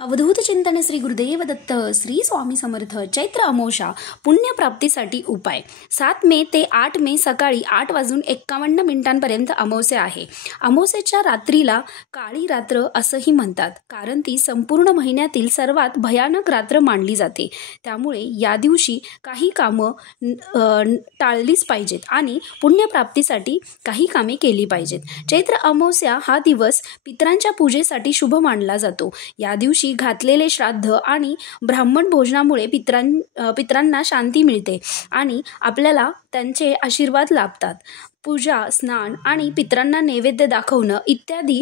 अवधूत चिंतन श्री गुरुदेव दत्त श्री स्वामी समर्थ. चैत्र अमावस्या पुण्यप्राप्तीसाठी उपाय. 7 मे ते 8 मे सकाळी 8:51 अमावस्या आहे. अमावस्येच्या रात्रीला काळी रात्र असंही म्हणतात, कारण ती संपूर्ण महिन्यातील सर्वात भयानक रात्र मानली जाते. त्यामुळे या दिवशी काही कामं टाळलीच पाहिजेत आणि पुण्यप्राप्तीसाठी काही कामे केली पाहिजेत. चैत्र अमावस्या हा दिवस पितरांच्या पूजेसाठी शुभ मानला जातो. या दिवशी घातलेले श्राद्ध आणि ब्राह्मण भोजनामुळे पितरांना शांती मिळते आणि आपल्याला त्यांचे आशीर्वाद लाभतात. पूजा, स्नान आणि पितरांना नैवेद्य दाखवणं इत्यादी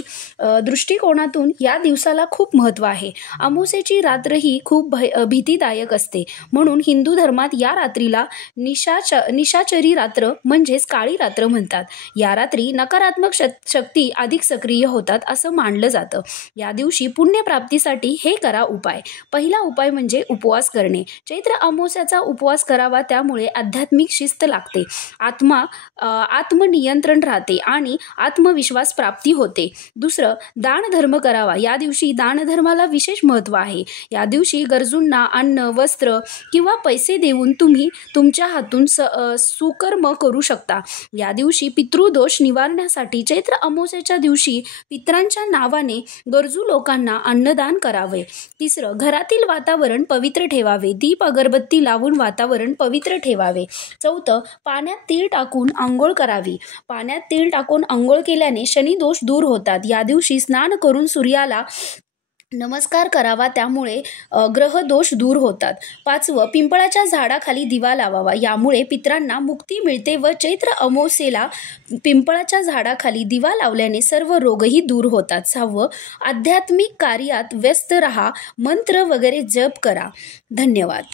दृष्टिकोनातून या दिवसाला खूप महत्त्व आहे. अमावस्येची रात्र ही खूप भीतीदायक असते, म्हणून हिंदू धर्मात या रात्रीला निशाचरी रात्र म्हणजेच काळी रात्र म्हणतात. या रात्री नकारात्मक शक्ती अधिक सक्रिय होतात असं मानलं जातं. या दिवशी पुण्यप्राप्तीसाठी हे करा उपाय. पहिला उपाय म्हणजे उपवास करणे. चैत्र अमावस्याचा उपवास करावा, त्यामुळे आध्यात्मिक शिस्त लागते, आत्मनियंत्रण राहते आणि आत्मविश्वास प्राप्ती होते. दुसरं, दानधर्म करावा. या दिवशी दानधर्माला विशेष महत्त्व आहे. या दिवशी गरजूंना अन्न, वस्त्र किंवा पैसे देऊन तुम्ही तुमच्या हातून सुकर्म करू शकता. या दिवशी पितृदोष निवारण्यासाठी चैत्र अमावस्येच्या दिवशी पितरांच्या नावाने गरजू लोकांना अन्नदान करावे. तिसरं, घरातील वातावरण पवित्र ठेवावे. दीप अगरबत्ती लावून वातावरण पवित्र ठेवावे. चौथं, पाण्यात तीळ टाकून आंघोळ करावी. पाण्यात तीळ टाकून आंघोळ केल्याने शनी दोष दूर होतात. या दिवशी स्नान करून सूर्याला नमस्कार करावा, त्यामुळे ग्रह दोष दूर होतात. पाचवं, पिंपळाच्या झाडाखाली दिवा लावावा. यामुळे पितरांना मुक्ती मिळते व चैत्र अमावस्येला पिंपळाच्या झाडाखाली दिवा लावल्याने सर्व रोगही दूर होतात. सहावं, आध्यात्मिक कार्यात व्यस्त रहा. मंत्र वगैरे जप करा. धन्यवाद.